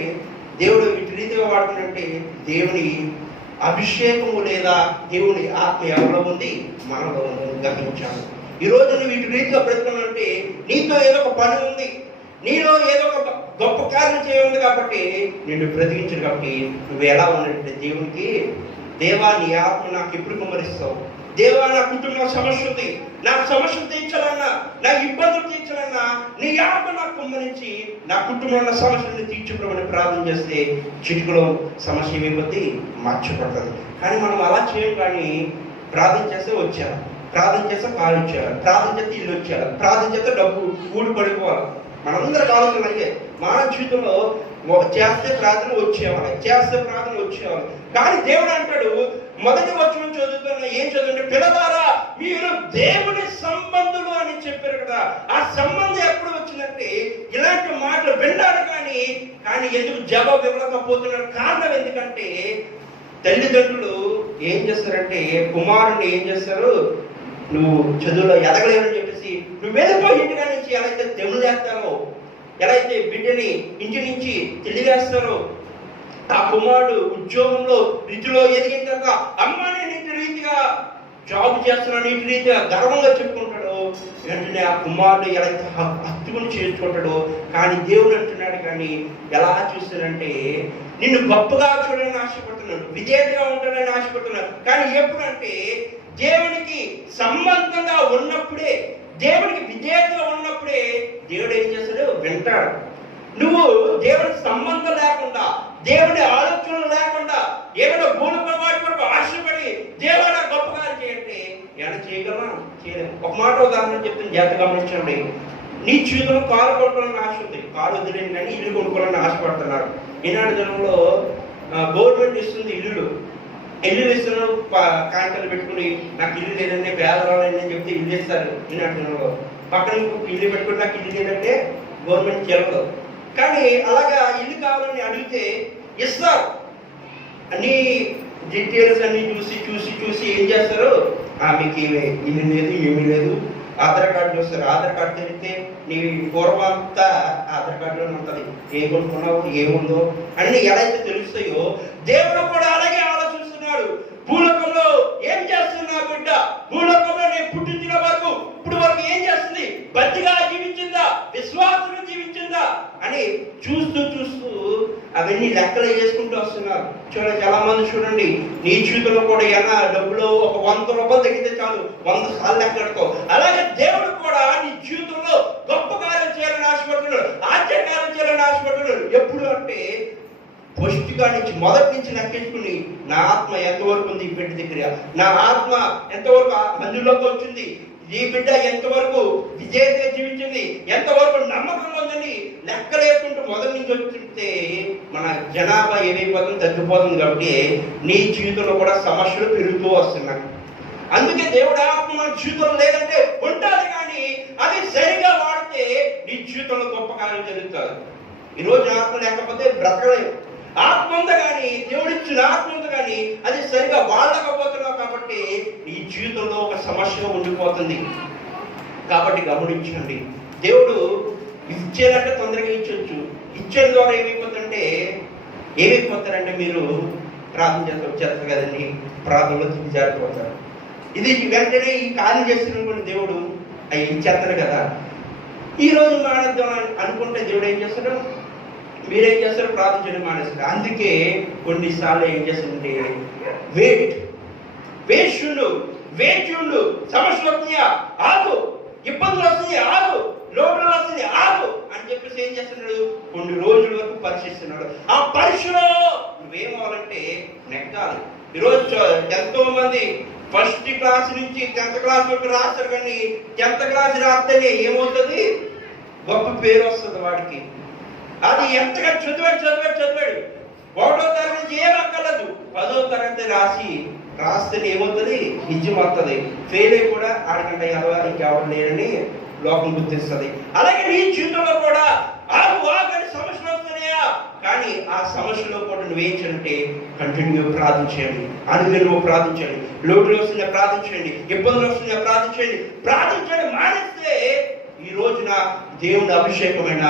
దేవుడు ఇటు రీతిగా వాడుతుందంటే దేవుని అభిషేకము లేదా దేవుని ఆత్మ ఎవరిలో ఉంది? మనలో గ్రహించాలి. ఈరోజు నువ్వు ఇటు రీతిగా బ్రతకాలంటే నీతో ఏదో ఒక పని ఉంది, నీలో ఏదో ఒక గొప్ప కార్యం చేయండి కాబట్టి నిన్ను బ్రతికించడు. కాబట్టి నువ్వు ఎలా ఉన్నట్టే దేవునికి, దేవా నీ ఆత్మ నాకు ఎప్పుడు కుమ్మరిస్తావు? దేవా నా కుటుంబ సమస్య ఉంది, నా సమస్యలు తీర్చాలన్నా, నా ఇబ్బందులు తీర్చాలన్నా నీ ఆత్మ నాకు కుమ్మరించి నా కుటుంబంలో సమస్యలను తీర్చుకోమని ప్రార్థన చేస్తే చిటికలో సమస్య ఏమైపోతే మార్చబడుతుంది. కానీ మనం అలా చేయం. కానీ ప్రార్థన చేస్తే వచ్చారు, ప్రార్థన చేస్తే కాలు వచ్చారు, ప్రార్థన చేస్తే ఇల్లు వచ్చారు, ప్రార్థన చేస్తే డబ్బు ఊడి పడిపోవాలి. మనందరి ఆలోచనలు అయ్యే. మానవ జీవితంలో చేస్తే ప్రార్థన వచ్చేవాళ్ళు, చేస్తే ప్రార్థన వచ్చేవాళ్ళు. కానీ దేవుడు అంటాడు, మొదటి వచనం చదువుతున్న ఏం చదువుతుంటే, పిల్లవారా మీరు దేవుని సంబంధులు అని చెప్పారు కదా. ఆ సంబంధం ఎప్పుడు వచ్చిందంటే ఇలాంటి మాటలు విన్నారు, కానీ ఎందుకు జవాబు ఇవ్వలేకపోతున్నారు? కారణం ఎందుకంటే తల్లిదండ్రులు ఏం చేస్తారంటే కుమారుని ఏం చేస్తారు, నువ్వు చదువులో ఎదగలేవని చెప్పేసి నువ్వు వెళ్ళిపోయి ఇంటిగా నుంచి ఎలా అయితే తెములేస్తారో, ఎలా అయితే బిడ్డని ఇంటి నుంచి తెలియజేస్తారో, ఆ కుమారుడు ఉద్యోగంలో రీతిలో ఎదిగిన తర్వాత అమ్మాని నీటి రీతిగా జాబ్ చేస్తున్నాడు, నీటి రీతిగా గర్వంగా చెప్పుకుంటాడు. వెంటనే ఆ కుమారుడు ఎలా అయితే హత్తుకుని చేసుకుంటాడో, కానీ దేవుడు అంటున్నాడు, కానీ ఎలా చూస్తాడంటే నిన్ను గొప్పగా చూడాలని ఆశపడుతున్నాడు, విజేతగా ఉంటాడని ఆశపడుతున్నాడు. కానీ ఎప్పుడంటే దేవునికి సంబంధంగా ఉన్నప్పుడే, దేవుడికి విధేయతగా ఉన్నప్పుడే దేవుడు ఏం చేస్తాడు, వింటాడు. నువ్వు దేవుడికి సంబంధం లేకుండా, దేవుడి ఆలోచనలు లేకుండా ఏమైనా భూమిపై వాటి వరకు ఆశపడి దేవుడు గొప్పగా చేయండి, ఏమైనా చేయగలమా? చేయలేము. ఒక మాట ఉదాహరణ చెప్తాను, జాగ్రత్త గమనించండి. నీ జీవితంలో కారు కొనుక్కోవాలని ఆశ ఉంది, కారు వదిలేని కానీ ఇల్లు కొనుక్కోవాలని ఆశపడుతున్నారు. ఈనాటి దినంలో గవర్నమెంట్ ఇస్తుంది ఇల్లు ఇస్తున్నారు, కాగితాలు పెట్టుకుని నాకు ఇల్లు లేదంటే పేదరాలని అని చెప్తే ఇల్లు ఇస్తారు. ఈనాటి దినంలో పక్కన ఇల్లు పెట్టుకుని నాకు ఇల్లు లేదంటే గవర్నమెంట్ చెల్లదు. కానీ అలాగా ఇల్లు కావాలని అడిగితే ఇస్తారు. అన్ని డీటెయిల్స్ అన్ని చూసి ఏం చేస్తారు, మీకు ఇల్లు లేదు, ఏమీ లేదు, ఆధార్ కార్డు చూస్తారు. ఆధార్ కార్డు తెలిస్తే నీ పూర్వంతా ఆధార్ కార్డులోనే ఉంటుంది, ఏ కొనుక్కున్నావు, ఏముందో అన్ని ఎలా అయితే తెలుస్తాయో, దేవుడు కూడా అలాగే ఆలోచిస్తున్నాడు. భూలోకంలో ఏం చేస్తున్నా బిడ్డ, భూలోకంలో నేను పుట్టించిన వరకు ఇప్పుడు వరకు ఏం చేస్తుంది, బతిగా జీవించిందా, విశ్వాసంగా జీవించిందా అని చూస్తూ అవన్నీ లెక్కలు చేసుకుంటూ వస్తున్నారు. చూడండి, చాలా మంది చూడండి, నీ జీవితంలో కూడా ఏమైనా డబ్బులో ఒక 100 రూపాయలు తగ్గితే చాలు 100 సార్లు లెక్కడుకో. అలాగే దేవుడు కూడా నీ జీవితంలో గొప్ప కార్యం చేయాలని ఆశపడుతున్నాడు, ఆశ్చర్యకార్యం చేయాలని ఆశపడుతున్నాడు. ఎప్పుడు అంటే పొష్టిగా నుంచి మొదటి నుంచి లెక్కించుకుని, నా ఆత్మ ఎంతవరకు ఉంది ఈ బిడ్డ దగ్గర, నా ఆత్మ ఎంతవరకు మందిలోకి వచ్చింది, ఈ బిడ్డ ఎంతవరకు విజయంగా జీవించింది, ఎంతవరకు నమ్మకంగా ఉందని లెక్కలు వేసుకుంటూ మొదటి నుంచి వచ్చితే మన జనాభా ఏమైపోతుంది, తగ్గిపోతుంది. కాబట్టి నీ జీవితంలో కూడా సమస్యలు పెరుగుతూ వస్తున్నాయి. అందుకే దేవుడు ఆత్మ మన జీవితంలో లేదంటే ఉంటుంది, కానీ అది సరిగా వాడితే నీ జీవితంలో గొప్ప కార్యం జరుగుతుంది. ఈరోజు ఆత్మ లేకపోతే బ్రతకలేవు. ఆత్మ ఉంది కానీ, దేవుడిచ్చిన ఆత్మ ఉంది కానీ అది సరిగా వాడకపోతున్నావు కాబట్టి నీ జీవితంలో ఒక సమస్యగా ఉండిపోతుంది. కాబట్టి గమనించండి, దేవుడు ఇచ్చేదంటే తొందరగా ఇచ్చొచ్చు. ఇచ్చేది ద్వారా ఏమైపోతారంటే మీరు ప్రార్థన చేస్తారు కదండి, ప్రార్థనలో తిరిగి జారిపోతారు. ఇది వెంటనే ఈ కార్యం చేస్తున్న దేవుడు అవి ఇచ్చేస్తారు కదా. ఈరోజు మానేద్దాం అనుకుంటే దేవుడు ఏం చేస్తాడు, మీరేం చేస్తారు, ప్రార్థించడం మానేస్తారు. అందుకే కొన్నిసార్లు ఏం చేస్తుంటే వేట్ ఉండు, సమస్యలు వస్తున్నాయా ఆగు, ఇబ్బందులు వస్తున్నాయి ఆగు, లోపల వస్తుంది ఆగు అని చెప్పేసి ఏం చేస్తున్నాడు, కొన్ని రోజుల వరకు పరీక్షిస్తున్నాడు. ఆ పరీక్షలో నువ్వేమవ్వాలంటే నెగ్గాలి. ఈరోజు ఎంతో మంది ఫస్ట్ క్లాస్ నుంచి 10th క్లాస్ వరకు రాస్తారు, కానీ 10th క్లాస్ రాస్తేనే ఏమవుతుంది, గొప్ప పేరు వస్తుంది వాడికి. అది ఎంతగా చదివాడు 1వ తరగతి నుంచి ఏం అక్కర్లేదు, 10వ తరగతి రాస్తేనే ఏమవుతుంది, విజయం వస్తుంది. ఫెయిల్ అయి కూడా ఆడికంటే ఎదవాలి ఇంకెవరు లేరని లోకం గుర్తిస్తుంది. అలాగే నీ జీవితంలో కూడా ఆగని సమస్యలు వస్తున్నాయా, కానీ ఆ సమస్యలో కూడా నువ్వేం చేయాలంటే కంటిన్యూ ప్రార్థించండి, అనుదినము ప్రార్థించండి, లోటులు వస్తుందా ప్రార్థించండి, ఇబ్బందులు వస్తుందా ప్రార్థించండి. మానేస్తే ఈ రోజున దేవుడి అభిషేకమైన,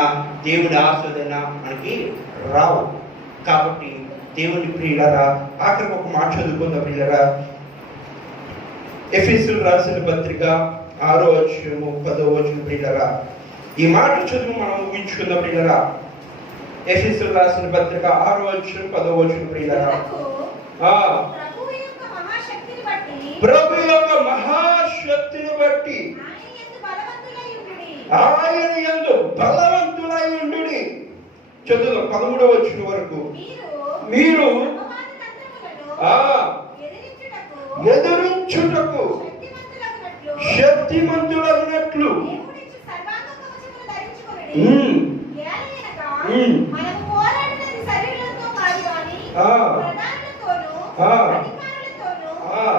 దేవుడి ఆశీర్వాదమైనా మనకి రావు. కాబట్టి దేవుని ప్రియులారా, ఆఖరికి ఒక మాట చదువుకుందాం ప్రియులారా. ఎఫెసీయులకు రాసిన పత్రిక 6వ అధ్యాయము 10వ వచనం ప్రియులారా, ఈ మాట చదువు మనం ముగించుకుందాం ప్రియులారా. ఎఫెసీయులకు రాసిన పత్రిక 6వ అధ్యాయం 10వ వచనం ప్రియులారా, ప్రభు యొక్క మహాశక్తిని బట్టి ఆయన యందు బలవంతులై ఉండుడి. చదువు 13వ వచనం వరకు. మీరు ఎదురించుటకు శక్తిమంతులైనట్లు ప్రధానులతోనూ అధికారులతోనూ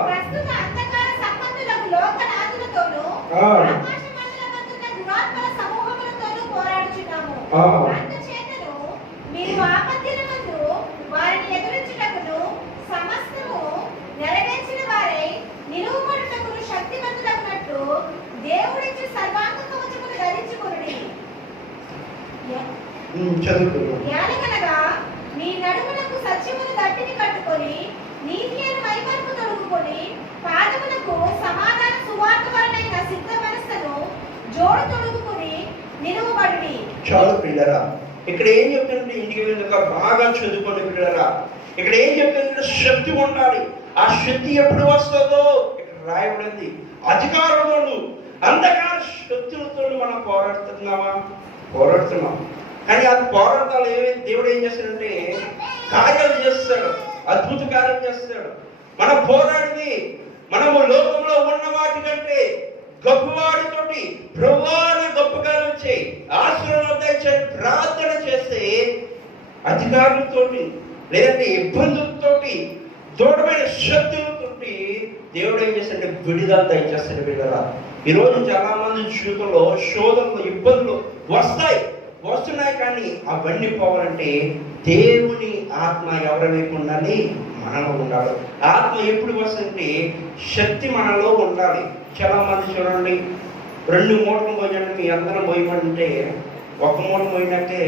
ప్రస్తుత అంధకార సంబంధులకు లోక రాజులతోనూ ఆకాశ మండలమందున్న దురాత్మల సమూహములతోనూ పోరాడుచున్నాము. అందుచేతను మీరు ఆపత్తిలమందు వారిని ఎదురించుటకును సమస్తము నెరవేర్చిన వారై నిలువబడుటకును శక్తిమంతులగునట్లు దేవుడిచ్చి సర్వాంగ కవచమును ధరించుకొనుడి. యాలకనగా నీ నడుమునకు సత్యమును దట్టిని కట్టుకొని నీతి అయిన మైమరుపు తొడుగుకొని పాదములకు సమాధాన సువార్త వలనైన సిద్ధ మనస్సును జోడు తొడుగుకొని నిలువబడుడి. చాలు పిల్లరా, ఇక్కడ ఏం చెప్తుంటే ఇంటికి వెళ్ళాక బాగా చదువుకోండి పిల్లరా. ఇక్కడ ఏం చెప్తుంటే శక్తి ఉండాలి. ఆ శక్తి ఎప్పుడు వస్తుందో ఇక్కడ రాయబడింది. అధికారంలో అంధకార శక్తులతో మనం పోరాడుతున్నాం. కానీ ఆ పోరాటాలు దేవుడు ఏం చేస్తాడంటే కార్యాలు చేస్తాడు, అద్భుత కార్యం చేస్తాడు. మనం పోరాడిది మనము లోకంలో ఉన్న వాటి కంటే గొప్పవాడితోటి ప్రభువాని గొప్పగా వచ్చి ఆశీర్వాదాలు ప్రార్థన చేస్తే అధికారులతోటి లేదంటే ఇబ్బందులతోటి దూరమైన శక్తులతోటి దేవుడు ఏం చేస్తాడంటే విడుదల దయచేస్తాడు. పిల్లరా, ఈరోజు చాలా మంది జీవితంలో శోధనలు ఇబ్బందులు వస్తున్నాయి. కానీ అవన్నీ పోవాలంటే దేవుని ఆత్మ ఎవరి వైపు ఉండాలి? మనలో ఉండాలి. ఆత్మ ఎప్పుడు వస్తుంటే శక్తి మనలో ఉండాలి. చాలా మంది చూడండి, 2 మూటలు మోయండి, మీ అందరం మోయమంటే 1 మూట మోయినాకే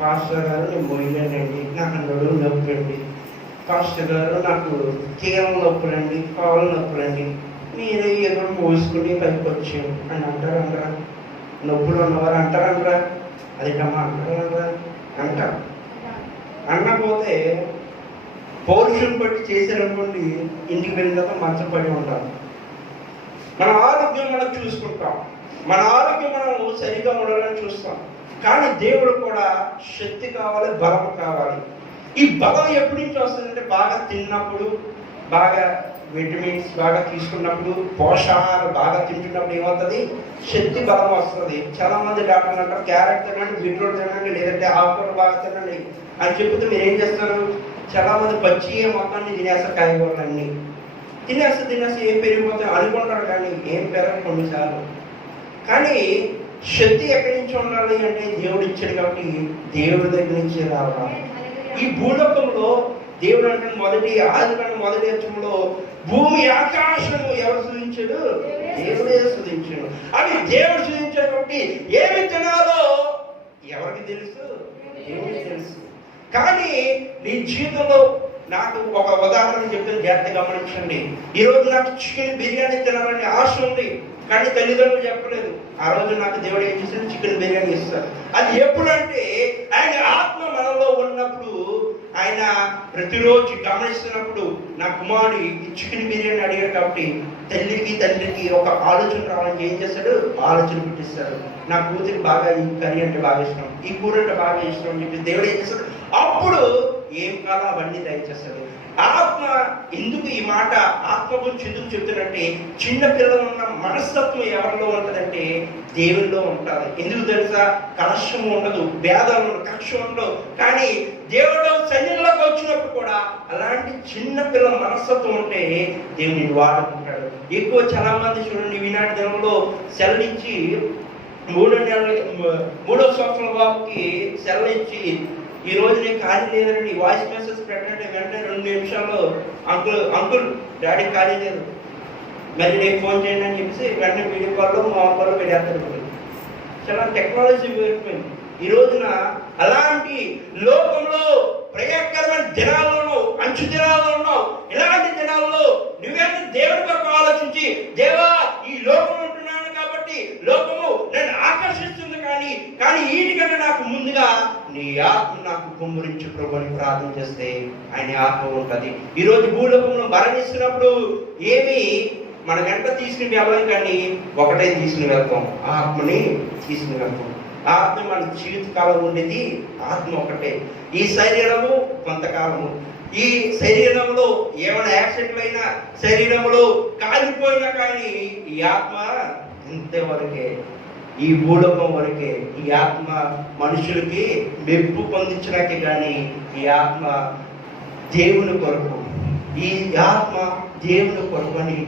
పాస్టర్ గారు నేను మోయలేనండి, నాకు నడుము నొప్పండి, పాస్టర్ గారు నాకు కీలం నొప్పులండి, కాళ్ళు నొప్పులండి, మీరే ఏదో మోసుకుని పైకి వచ్చాను అని అంటారా? నొప్పులు ఉన్నవారు అంటారా? అదేటమ్మా అంటారు. అన్నపోతే పౌరుషం బట్టి చేశారనుకోండి, ఇంటికి వెళ్ళిన తర్వాత మంచం పడి ఉంటాం. మన ఆరోగ్యం మనం చూసుకుంటాం, మన ఆరోగ్యం మనం సరిగా ఉండాలని చూస్తాం. కానీ దేవుడు కూడా శక్తి కావాలి, బలం కావాలి. ఈ బలం ఎప్పటి నుంచి వస్తుందంటే బాగా తిన్నప్పుడు, బాగా విటమిన్స్ బాగా తీసుకున్నప్పుడు, పోషకాహారం బాగా తింటున్నప్పుడు ఏమవుతుంది? శక్తి బలం వస్తుంది. చాలా మంది డాక్టర్లు అంటారు క్యారెట్ తినండి, బీట్రూట్ తినండి, లేదంటే ఆకుకూర బాగా తినండి అని చెప్తే మీరు ఏం చేస్తారు? చాలా మంది పచ్చి మొత్తాన్ని తినేస్తారు, కాయగూరలు అన్నీ తినేస్తే ఏం పెరిగిపోతాయి అనుకుంటారు. కానీ ఏం పెరగదు కొన్నిసార్లు. కానీ శక్తి ఎక్కడి నుంచి ఉండాలి అంటే దేవుడు ఇచ్చాడు కాబట్టి దేవుడి దగ్గర నుంచి రావాలి. ఈ భూలోకంలో దేవుడు అంటే మొదటి అధ్యాయంలో భూమి ఆకాశము ఎవరు సృజించాడు? దేవుడే సృజించాడు. అవి దేవుడు సృజించాడు కాబట్టి ఏమి తినాలో ఎవరికి తెలుసు? దేవుడికి తెలుసు. కానీ నీ జీవితంలో నాకు ఒక ఉదాహరణ చెప్తాను, జాగ్రత్త గమనించండి. ఈరోజు నాకు చికెన్ బిర్యానీ తినాలని ఆశ ఉంది, కానీ తల్లిదండ్రులు చెప్పలేదు. ఆ రోజు నాకు దేవుడు ఏం చేస్తాడు? చికెన్ బిర్యానీ ఇస్తాడు. అది ఎప్పుడంటే ఆయన ఆత్మ మనలో ఉన్నప్పుడు, ఆయన ప్రతిరోజు గమనిస్తున్నప్పుడు నా కుమారుడు ఈ చికెన్ బిర్యానీ అడిగాడు కాబట్టి తల్లికి తండ్రికి ఒక ఆలోచన రావాలని ఏం చేస్తాడు? ఆలోచన పుట్టిస్తాడు. నా కూతురికి బాగా ఈ కర్రీ అంటే బాగా ఇష్టం, ఈ కూర అంటే బాగా ఇష్టం అని చెప్పి దేవుడు ఏం చేస్తాడు? అప్పుడు ఏం కాలం అవన్నీ దయచేస్తాడు. ఆత్మ ఎందుకు ఈ మాట ఆత్మ గురించి ఎందుకు చెప్తున్నట్టే, చిన్న పిల్లలు ఉన్న మనస్తత్వం ఎవరిలో ఉంటుందంటే దేవుల్లో ఉంటుంది. ఎందుకు తెలుసా? కలశం ఉండదు, భేదాలు ఉండదు, కక్ష ఉండదు. కానీ దేవుడు సన్నిధిలోకి వచ్చినప్పుడు కూడా అలాంటి చిన్న పిల్లల మనస్తత్వం ఉంటే దేవుని వాడుకుంటాడు. ఎక్కువ చాలా మంది చూడండి, ఈనాటి దినంలో సెలవు ఇచ్చి 3వ సంవత్సరం బాబుకి సెలవు ఇచ్చి ఈ రోజు నేను ఖాళీ లేదండి వాయిస్ మెసేజ్ పెట్టండి, వెంటనే 2 నిమిషాల్లో అంకుల్ డాడీ ఖాళీ లేదు, మరి నేను ఫోన్ చేయండి అని చెప్పేసి వెంటనే వీడియో కాల్లో మా కాల్లో పెట్టేస్తారు. చాలా టెక్నాలజీ పెరిగిపోయింది ఈ రోజున. అలాంటి లోకంలో ప్రయాకరమైన దినాల్లో, అంచు దినాల్లో ఉన్నావు. ఇలాంటి దినాల్లో నువ్వేంటి దేవుడి కొరకు ఆలోచించి, దేవా ఈ లోకంలో ఉంటున్నాను కాబట్టి లోకము నన్ను ఆకర్షిస్తుంది, కానీ వీటికన్నా నాకు ముందుగా నీ ఆత్మ నాకు కుమ్మరించి ప్రభుని ప్రార్థన చేస్తే ఆయన ఆత్మ ఉంటుంది. ఈరోజు భూలోకంలో మరణిస్తున్నప్పుడు ఏమి మన వెంట తీసుకుని వెళ్ళాం, కానీ ఒకటే తీసుకుని వెళ్తాం, ఆత్మని తీసుకుని వెళ్తాం. ఆత్మ మన జీవితకాలం ఉండేది ఆత్మ ఒకటే. ఈ శరీరము కొంతకాలము, ఈ శరీరంలో ఏమైనా యాక్సిడెంట్లు అయినా, శరీరంలో కాలిపోయినా కానీ ఈ ఆత్మ ఇంతవరకే, ఈ భూలోకం వరకే. ఈ ఆత్మ మనుషులకి మెప్పు పొందించడానికి కానీ ఈ ఆత్మ దేవుని కొరకు, ఈ ఆత్మ దేవుని కొరకు అని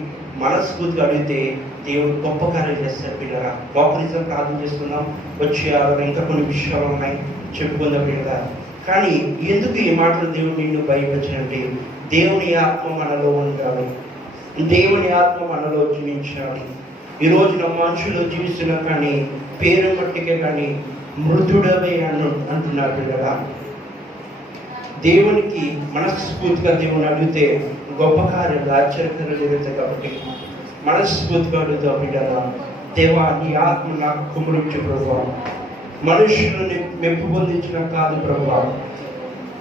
మనస్ఫూర్తిగా అడిగితే దేవుడు గొప్ప కార్యం చేస్తాడు. పిల్లరా బాప్తిజం ప్రార్థన చేస్తున్నాం, వచ్చే ఇంకా కొన్ని విషయాలు ఉన్నాయి చెప్పుకుందాం పిల్లరా. కానీ ఎందుకు ఈ మాటలు దేవుడు నిన్ను భయపరిచాడంటే, దేవుని ఆత్మ మనలో ఉండాలి, దేవుని ఆత్మ మనలో జీవించాలి. ఈ రోజున మనుషులు జీవిస్తున్నా కానీ పేరు మట్టికే కానీ మృదుడవే అంటున్నారు పిల్లరా. దేవునికి మనస్ఫూర్తిగా దేవుని అడిగితే గొప్ప కార్యాలు ఆశ్చర్యకరంగా జరుగుతాయి. కాబట్టి మనస్ఫూర్తిగా అడుగుతావు బిడ్డరా, దేవా నీ ఆత్మ నాకు కుమరించు ప్రభువా. మనుషులని మెప్పు పొందించిన కాదు ప్రభువా,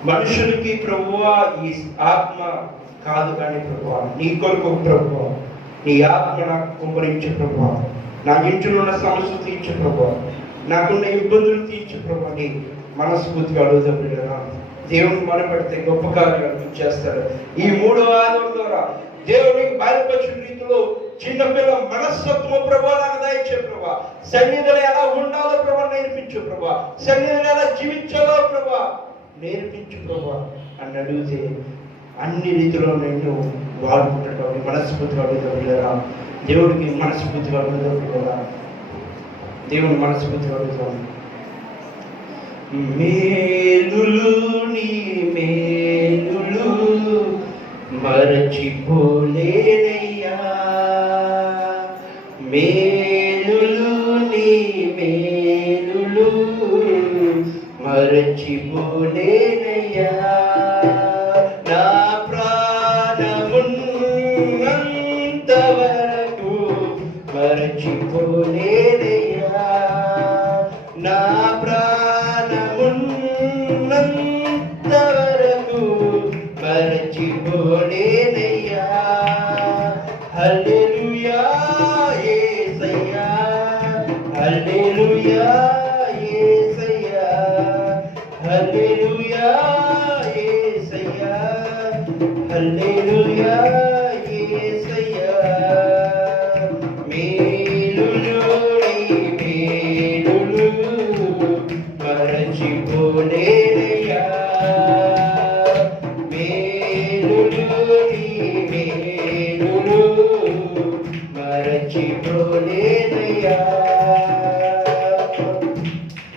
మనుషులకి ప్రభువా ఈ ఆత్మ కాదు కానీ ప్రభువా నీ కొరకు ప్రభువా, నీ ఆత్మ నాకు కుమరించు ప్రభువా. నా ఇంట్లో ఉన్న సమస్యలు తీర్చు ప్రభువా, నాకున్న ఇబ్బందులు తీర్చు ప్రభువా అని మనస్ఫూర్తిగా అడుగుతావు బిడ్డరా. దేవుని మనపెడితే గొప్ప కార్యాలు చేస్తాడు. ఈ 3వ ఆదివారం ద్వారా దేవునికి బయలుపరిచిన రీతిలో చిన్నపిల్ల మనస్తత్వం ప్రభా నాకు దయచే ప్రభా, సన్నిధిలో ఎలా ఉండాలో ప్రభా నేర్పించు ప్రభా, సన్నిధిలో ఎలా జీవించాలో ప్రభా నేర్పించు ప్రభా అని అడిగితే అన్ని రీతిలో నేను వాడుకుంటాను. మనస్ఫూర్తిగా అడుగుతాం, దేవుడికి మనస్ఫూర్తిగా అడుగుతాం కదా, దేవుని మనస్ఫూర్తిగా అడుగుతాం. మేలులు నీ మేలులు మరచిపోలేనయ్యా, మేలులు నీ మేలులు మరచిపోలేనయ్యా, నా ప్రాణమున్నంత వరకు మరచిపోలేనయ్యా, నా ప్రాణమున్నంత వరకు మరచిపోలేనయ్యా. హల్లెలూయా యేసయ్యా, హల్లెలూయా యేసయ్యా, హల్లెలూయా యేసయ్యా, హల్లెలూయా యేసయ్యా. మేలులు నీ మేలులు మరచిపోలేనయ్యా, మేలులు నీ మేలులు మరచిపోలేనయ్యా.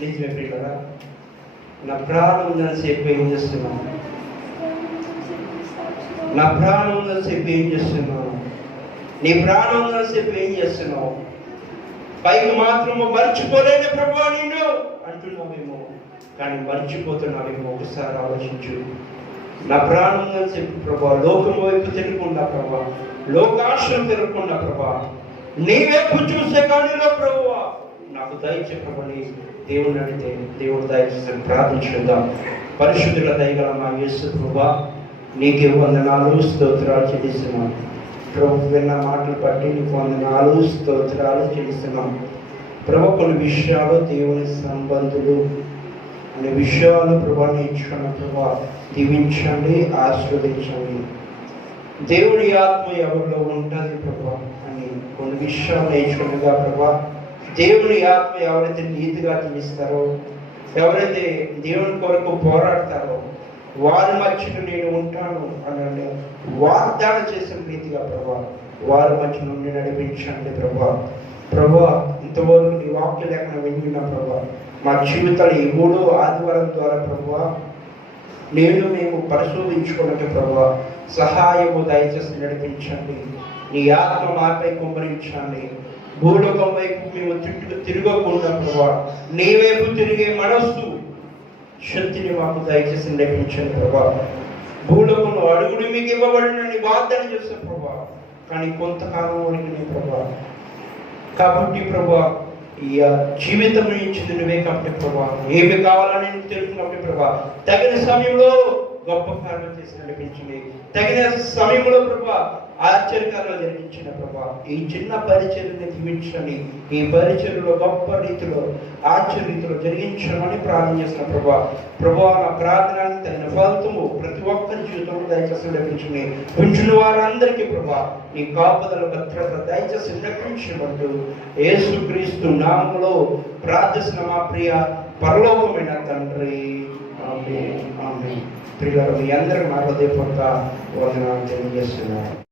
నిజమే ప్రియులారా, నా ప్రాణం ఉన్నంతసేపు ఏం చేస్తున్నాను, నా ప్రాణం ఉన్నంతసేపు ఏం చేస్తున్నావు, నీ ప్రాణం ఉన్నంతసేపు ఏం చేస్తున్నావు? పైకి మాత్రము మర్చిపోలేని ప్రభువా నిన్ను అంటున్నావేమో, కానీ మర్చిపోతున్నావేమో. ఒకసారి ఆలోచించు. నా ప్రాణం ఉన్నంతసేపు ప్రభా లోకం వైపు తిరగకుండా ప్రభా, లోకాశలు తిరగకుండా ప్రభా, నీ వైపు చూసే కానీ ప్రభువా నాకు దయచే ప్రభని దేవుని అడిగితే దేవుడు దయచేసి ప్రార్థించుకుందాం. పరిశుద్ధుల దయగల మా యేసు ప్రభా నీకే వందనాలు స్తోత్రాలు చెల్లిస్తున్నాం. ప్రభు విన్న మాటలు బట్టి నీకు వందనాలు స్తోత్రాలు చెల్లిస్తున్నాం. ప్రభు కొన్ని విషయాలు దేవుని సంబంధులు అనే విషయాలు ప్రభా నేర్చుకున్న ప్రభా దీవించండి, ఆశీర్వదించండి. దేవుడి ఆత్మ ఎవరిలో ఉంటుంది ప్రభా అని కొన్ని విషయాలు నేర్చుకున్నగా ప్రభా, దేవుని ఆత్మ ఎవరైతే నీతిగా జీవిస్తారో, ఎవరైతే దేవుని కొరకు పోరాడతారో వారి మధ్యలో నేను ఉంటాను అని వాగ్దానం చేసిన రీతిగా ప్రభా వారి మధ్య నుండి నడిపించండి ప్రభా. ప్రభా ఇంతవరకు నీ వాక్య లేఖన వింటున్నా ప్రభా, మా జీవితాలు ఈ 3వ ఆదివారం ద్వారా ప్రభా మేము పరిశోధించుకున్నట్టు ప్రభా సహాయము దయచేసి నడిపించండి. నీ ఆత్మ మాపై కుమ్మరించండి. భూలోకం వైపు మేము తిరగకుండా ప్రభా నీ వైపు తిరిగే మనస్సు శక్తిని మాకు దయచేసి నడిపించండి ప్రభా. భూలోకంలో అడుగుడు మీకు ఇవ్వబడినని వాగ్దానం చేస్తాం ప్రభా, కానీ కొంతకాలం వరకు ప్రభా. కాబట్టి ప్రభా ఈ జీవితం ఇచ్చింది నువ్వే కాబట్టి ప్రభా, ఏమి కావాలని నీకు తెలుసు కాబట్టి ప్రభా తగిన సమయంలో గొప్ప కార్యం చేసి నడిపించింది, తగిన సమయంలో ప్రభా ఆశ్చర్యకార్యాలు జరిగించిన ప్రభా ఈ చిన్న పరిచర్యని దీవించండి. ఈ పరిచర్యలో గొప్ప రీతిలో ఆశ్చర్య రీతిలో జరిగించమని ప్రార్థన చేసిన ప్రభా. ప్రభా నా ప్రార్థన తగిన ఫలితము ప్రతి ఒక్కరి జీవితంలో దయచేసి నడిపించండి. ఉంచిన వారందరికీ ప్రభా నీ కాపుదల భద్రత దయచేసి నడిపించబట్టు యేసుక్రీస్తు నామములో ప్రార్థిస్తున్న మా ప్రియ పరలోకమైన తండ్రి. ఆమె ప్రియులారా, మీ అందరికి నా హృదయపూర్వక వందనాలు తెలియజేస్తున్నాను.